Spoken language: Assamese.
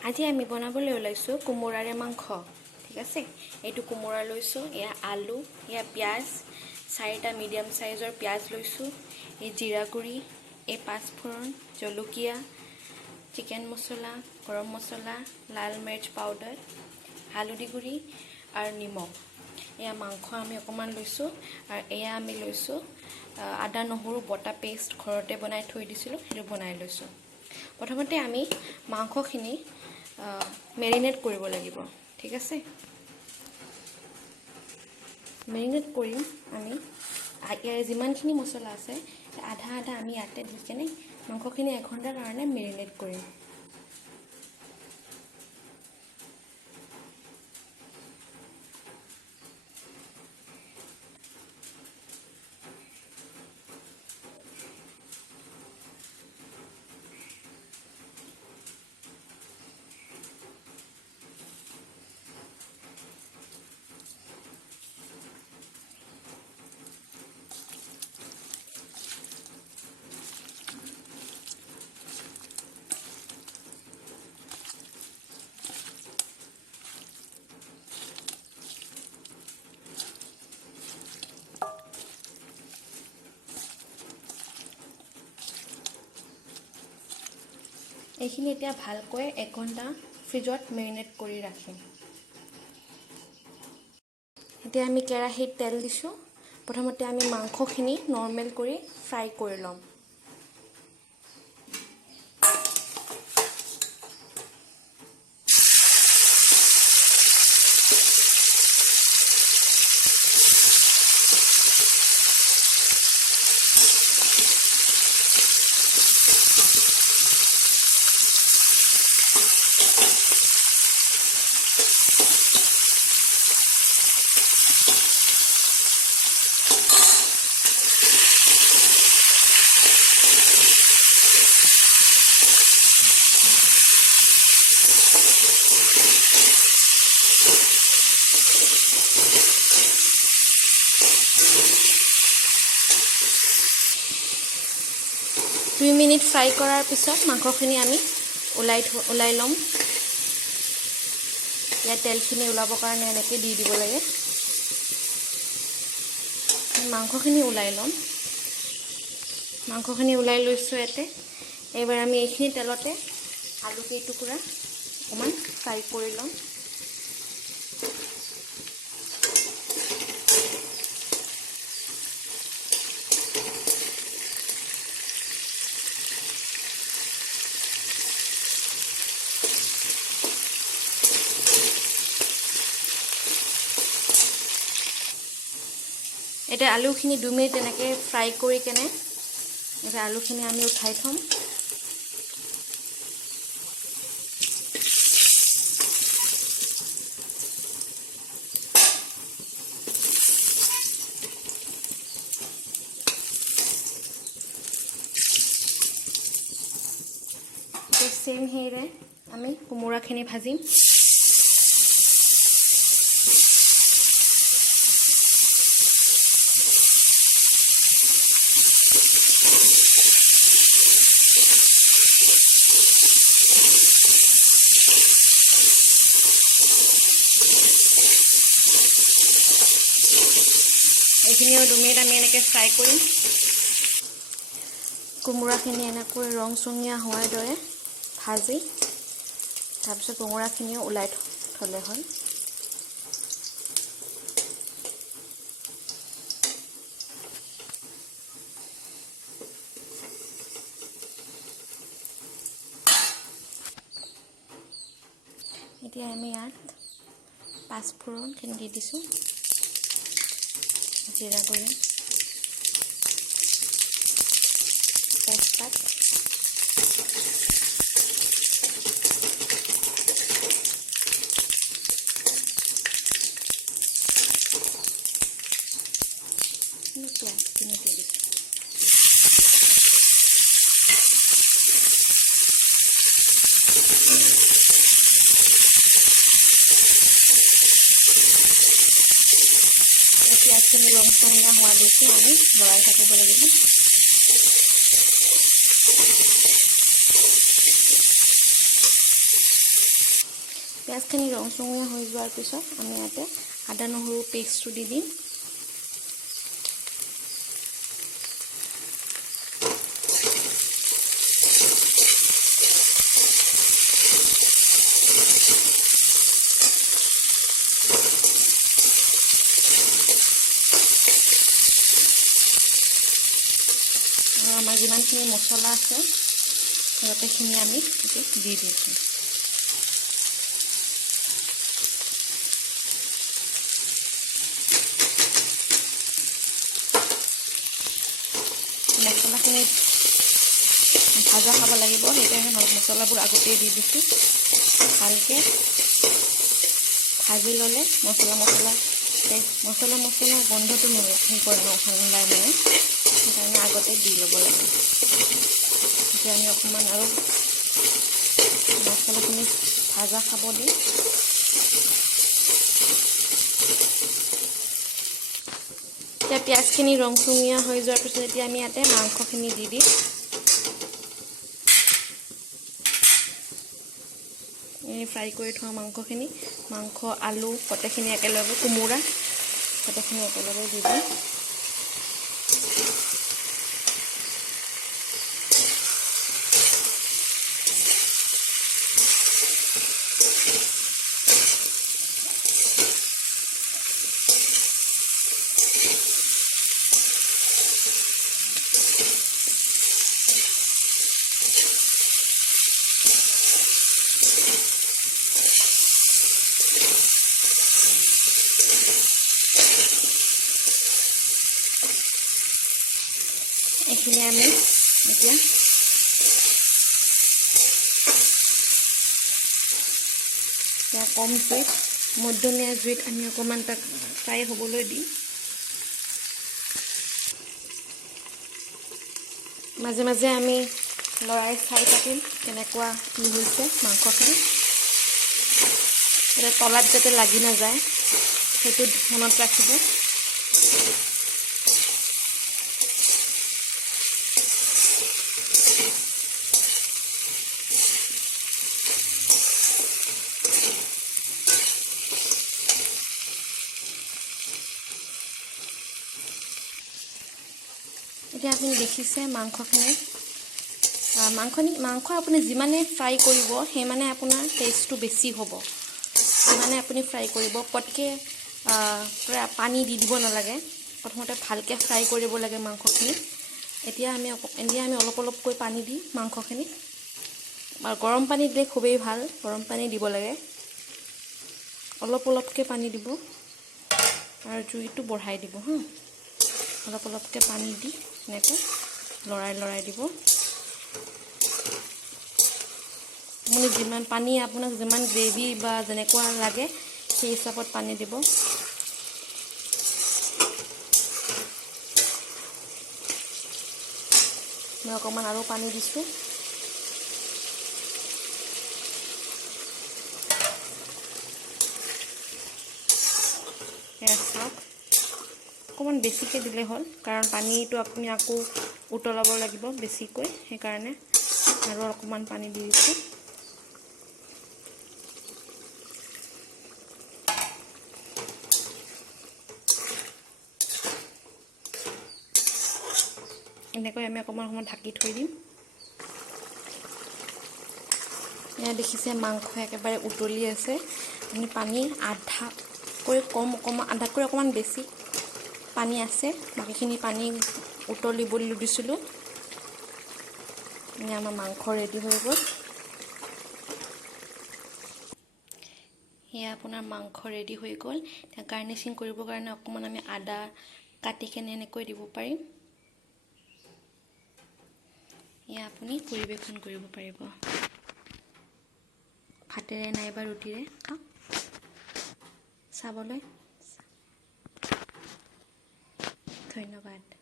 আজি আমি বনাবলৈ ওলাইছোঁ কোমোৰাৰে মাংস। ঠিক আছে, এইটো কোমোৰা লৈছোঁ, এয়া আলু, এয়া পিঁয়াজ, 4টা মিডিয়াম সাইজৰ পিঁয়াজ লৈছোঁ, এই জিৰা গুড়ি, এই পাঁচফোৰণ, জলকীয়া, চিকেন মছলা, গৰম মছলা, লাল মিৰ্চ পাউডাৰ, হালধি গুড়ি আৰু নিমখ। এয়া মাংস আমি অকণমান লৈছোঁ আৰু এয়া আমি লৈছোঁ আদা নহৰু বটা পেষ্ট ঘৰতে বনাই থৈ দিছিলোঁ, সেইটো বনাই লৈছোঁ। প্ৰথমতে আমি মাংসখিনি মেৰিনেট কৰিব লাগিব। ঠিক আছে, মেৰিনেট কৰিম আমি। ইয়াৰ যিমানখিনি মছলা আছে আধা আধা আমি ইয়াতে দি কেনে মাংসখিনি 1 ঘণ্টাৰ কাৰণে মেৰিনেট কৰিম। এইখিনি এতিয়া ভালকৈ 1 ঘণ্টা ফ্ৰিজত মেৰিনেট কৰি ৰাখিম। এতিয়া আমি কেৰাহীত তেল দিছোঁ। প্ৰথমতে আমি মাংসখিনি নৰ্মেল কৰি ফ্ৰাই কৰি ল'ম। দুই মিনিট ফ্ৰাই কৰাৰ পিছত মাংসখিনি আমি ওলাই ল'ম। ইয়াত তেলখিনি ওলাবৰ কাৰণে এনেকৈ দি দিব লাগে। মাংসখিনি ওলাই ল'ম। মাংসখিনি ওলাই লৈছোঁ ইয়াতে। এইবাৰ আমি এইখিনি তেলতে আলু কেইটুকুৰা অকণমান ফ্ৰাই কৰি ল'ম। এতিয়া আলুখিনি 2 মিনিট এনেকৈ ফ্ৰাই কৰি কেনে এতিয়া আলুখিনি আমি উঠাই থ'ম। চেম হেৰিৰে আমি কোমোৰাখিনি ভাজিম। এইখিনিও 2 মিনিট আমি এনেকৈ ফ্ৰাই কৰিম। কোমোৰাখিনি এনেকৈ ৰংচঙীয়া হোৱাৰ দৰে ভাজি তাৰপিছত কোমোৰাখিনিও ওলাই থ'লে হ'ল। এতিয়া আমি ইয়াত পাঁচফোৰণখিনি দি দিছোঁ, জিৰা গুড়ি, তেজপাত, পিঁয়াজখিনি দি দিছোঁ। পিঁয়াজখিনি ৰংচঙীয়া হোৱালৈকে আমি লৰাই থাকিব লাগিব। পিঁয়াজখিনি ৰংচঙীয়া হৈ যোৱাৰ পিছত আমি ইয়াতে আদা নহৰু পেষ্টটো দি দিম। আৰু আমাৰ যিমানখিনি মছলা আছে গোটেইখিনি আমি দি দিছোঁ। মছলাখিনি ভাজা খাব লাগিব, সেইকাৰণে মছলাবোৰ আগতেই দি দিছোঁ। ভালকৈ ভাজি ল'লে মছলা গন্ধটো নোলায় মানে, সেইকাৰণে আগতে দি ল'ব লাগে। এতিয়া আমি অকণমান আৰু মছলাখিনি ভাজা খাব দিম। এতিয়া পিঁয়াজখিনি ৰংচঙীয়া হৈ যোৱাৰ পিছত এতিয়া আমি ইয়াতে মাংসখিনি দি দিম। ফ্ৰাই কৰি থোৱা মাংস আলু গোটেইখিনি একেলগে, কোমোৰা গোটেইখিনি একেলগে দি দিম। এইখিনি আমি এতিয়া কম জুইত, মধ্যমীয়া জুইত আমি অকণমান তাক ফ্ৰাই হ'বলৈ দিম। মাজে মাজে আমি লৰাই চাই থাকিম কেনেকুৱা কি হৈছে মাংসখিনি, যাতে তলাত যাতে লাগি নাযায় সেইটো মনত ৰাখিব। এতিয়া আপুনি দেখিছে মাংস আপুনি যিমানে ফ্ৰাই কৰিব সিমানে আপোনাৰ টেষ্টটো বেছি হ'ব। যিমানে আপুনি ফ্ৰাই কৰিব, পটকৈ পূৰা পানী দি দিব নালাগে, প্ৰথমতে ভালকৈ ফ্ৰাই কৰিব লাগে মাংসখিনি। এতিয়া আমি অলপ অলপকৈ পানী দি মাংসখিনি, গৰম পানী দিলে খুবেই ভাল, গৰম পানী দিব লাগে। অলপ অলপকৈ পানী দিব আৰু জুইটো বঢ়াই দিব হা। অলপ অলপকৈ পানী দি এনেকৈ লৰাই দিব। আপোনাক যিমান গ্ৰেভি বা যেনেকুৱা লাগে সেই হিচাপত পানী দিব। মই অকণমান আৰু পানী দিছোঁ। চাওক, অকণমান বেছিকৈ দিলে হ'ল, কাৰণ পানীটো আপুনি আকৌ উতলাব লাগিব বেছিকৈ, সেইকাৰণে আৰু অকণমান পানী দি দিছোঁ। এনেকৈ আমি অকণমান সময় ঢাকি থৈ দিম। এয়া দেখিছে মাংস একেবাৰে উতলি আছে। আমি পানী আধাতকৈ অকণমান বেছি পানী আছে, বাকীখিনি পানী উতলিবলৈ দিছিলোঁ। আমাৰ মাংস ৰেডি হৈ গ'ল। সেয়া আপোনাৰ মাংস ৰেডি হৈ গ'ল। এতিয়া গাৰ্নিচিং কৰিবৰ কাৰণে অকণমান আমি আদা কাটি কেনে এনেকৈ দিব পাৰিম। এয়া আপুনি পৰিৱেশন কৰিব পাৰিব। ভাতেৰে নাইবা ৰুটিৰে খাওক। চাবলৈ ধন্যবাদ।